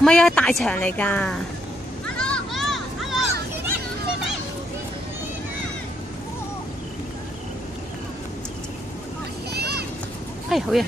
唔係啊，大場嚟㗎。哎，好嘢！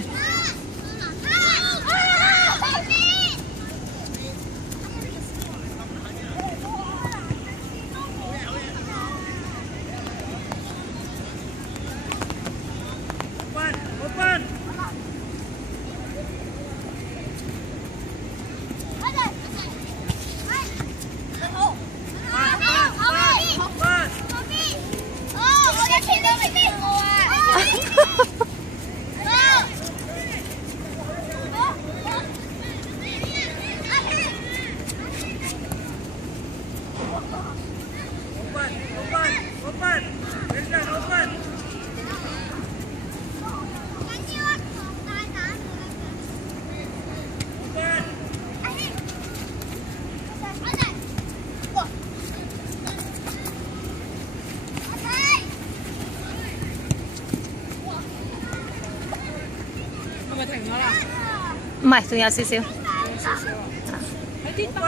係咪停咗啦？唔係，仲有少少。喺啲燈光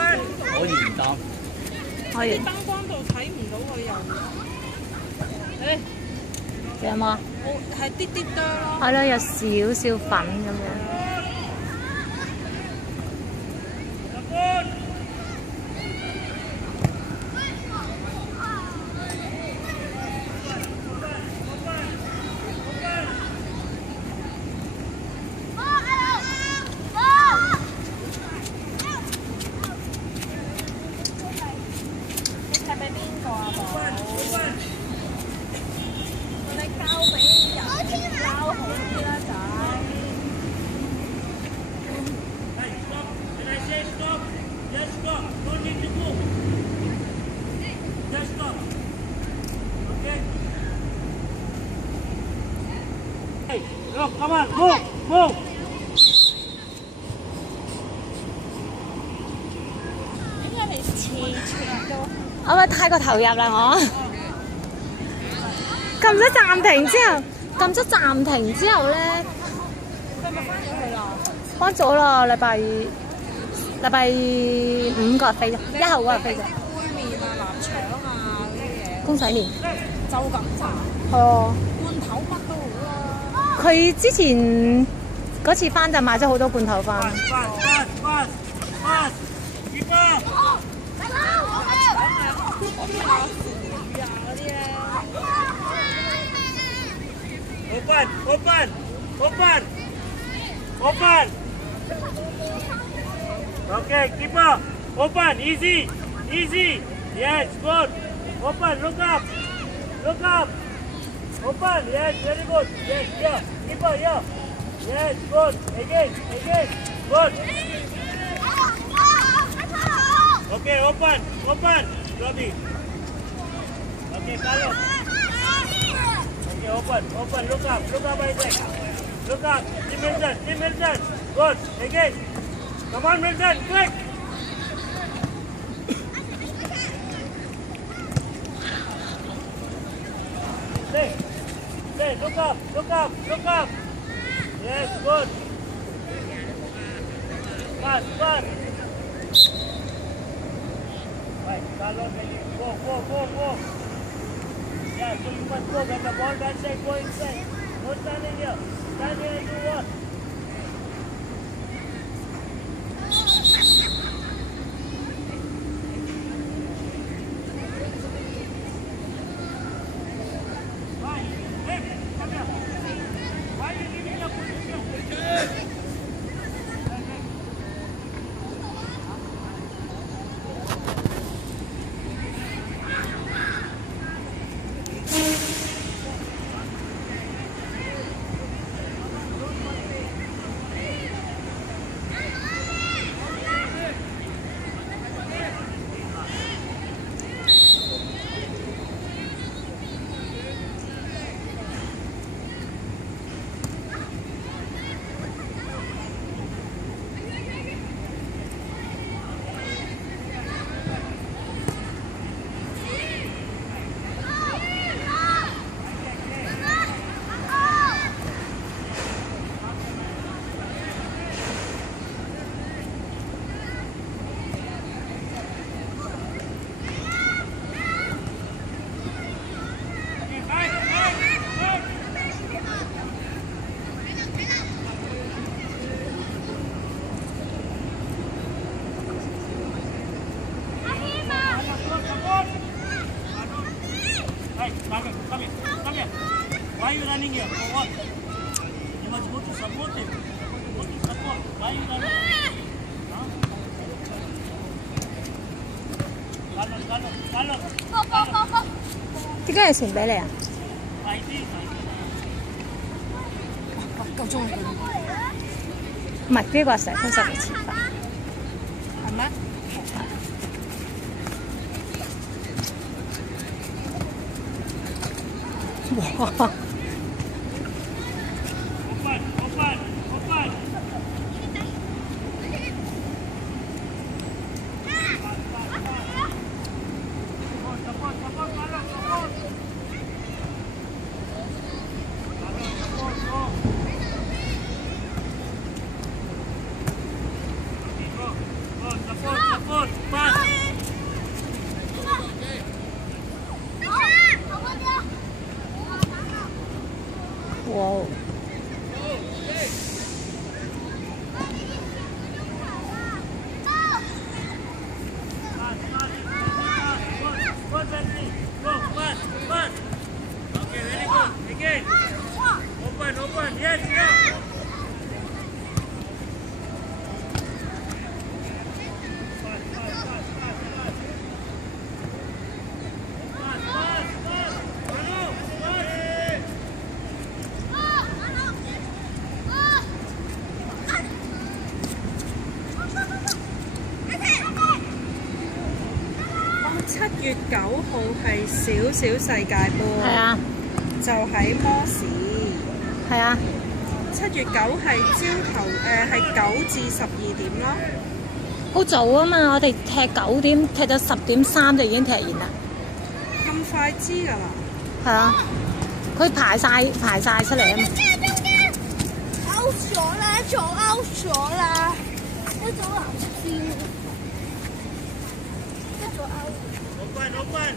可以唔當。可以。燈光度睇唔到佢又。誒，仲有冇啊？我係啲啲多咯。係咯，有少少粉咁樣。Look, come on, move, move. 點解你次都？我咪太過投入啦，我撳咗暫停之後，撳咗暫停之後咧，佢係咪翻咗去啦？翻咗啦，禮拜五嗰日飛咗，1號嗰日飛咗。杯麵啊、臘腸啊嗰啲嘢，公仔麵。就咁咋？係啊。罐頭乜都好啦。佢之前嗰次翻就買咗好多罐頭飯。Open. Okay, keeper. Open. Easy. Yes, good. Open. Look up. Open. Yes, very good. Yes, here. Keeper, here. Yes, good. Again. Good. Okay, open. Robbie. Okay, Carlos. Okay, open. Look up, Isaac. Look up. Tim Milton. Good. Again. Come on, Milton. Quick. Stay. Look up. Yes, good. Pass. Right, Carlos, go. Yeah, so you must go when the ball that side, go inside. Don't stand in here. Stand here and do what? Why? Hey, come here. Why are you leaving your position? standing here? For what? You must go to support him. Go to support. Why you running? Huh? Carlos. 點解要傳俾你啊？快啲。夠鐘啦，唔係呢個係成通實嘅前法。係咩？哇！ Open. Support, Carlos, support. Go. Support, pass.哇！ Go, Bentley. Go, pass. Okay, very good. Again. Open. Yes, yeah.7月9號係小小世界盃，係啊，就喺摩士。係啊， 7月9係朝頭係9至12點咯。好早啊嘛！我哋踢9點，踢到10點3就已經踢完啦。咁快知㗎啦？係啊，佢排晒出嚟啊嘛。out 咗啦，做 out 咗啦，一早藍色線，一早 out。Open.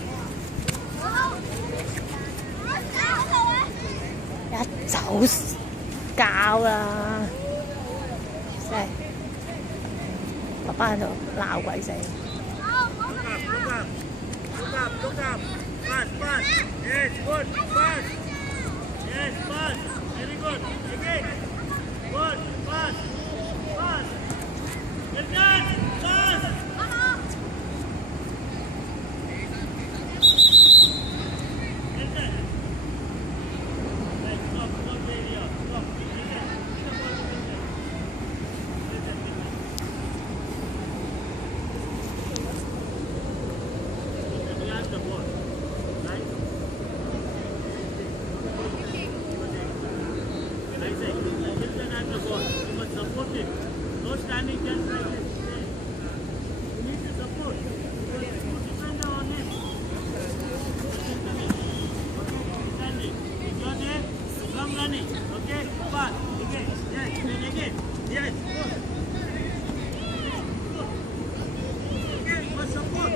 一早教啦，真係爸爸喺度鬧鬼死。Look up. Pass. Yes, good. Pass. Yes, pass. Very good. Again. Good. Pass. Well done. Pass. Well done. Right, stop the area. Stop. Get the ball to the Behind the ball. Right? Right side. Children have the ball. You must support it. No standing just like this. You need to support. Because you depend on him. Standing. If you are there, come running. Okay? Pass. Again. Yes. Then again. Yes. Good. Okay? You must support.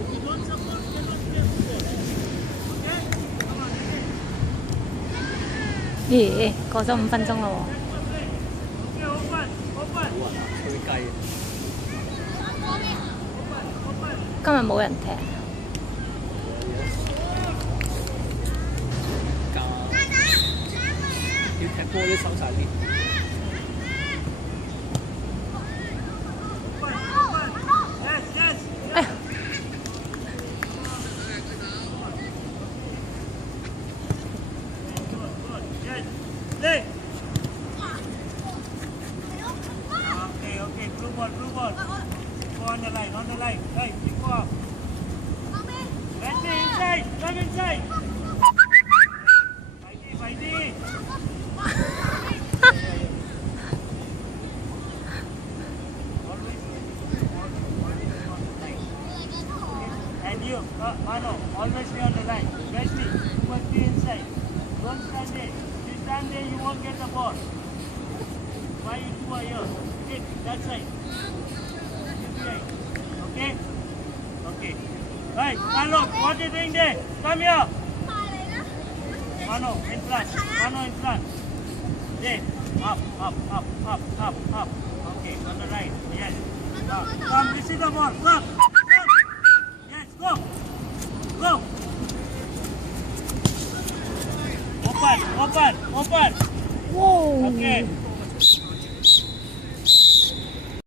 If you don't support, you cannot play football. Okay? Come on. Again. 咦，過咗5分鐘咯喎。 Okay, open. 吹雞。今日冇人踢。教要踢波都收晒啲。Yes. 哎呀！ Good. Yes. Play. Okay. Blue ball. Go on the line. Right, you go up. Bentley, inside. Come inside. Fighty. And you, Mano, always be on the line. Wesley, you must be inside. Don't stand there. If you stand there, you won't get the ball. Why you two are here? Okay, that side. You behind. Okay. Right, Carlos, what are you doing there? Come here. Mano, in front. There. Up. Okay, on the right. Yes. Come, receive the ball. Come. Yes, go. Open, open, open. 哇！ Okay.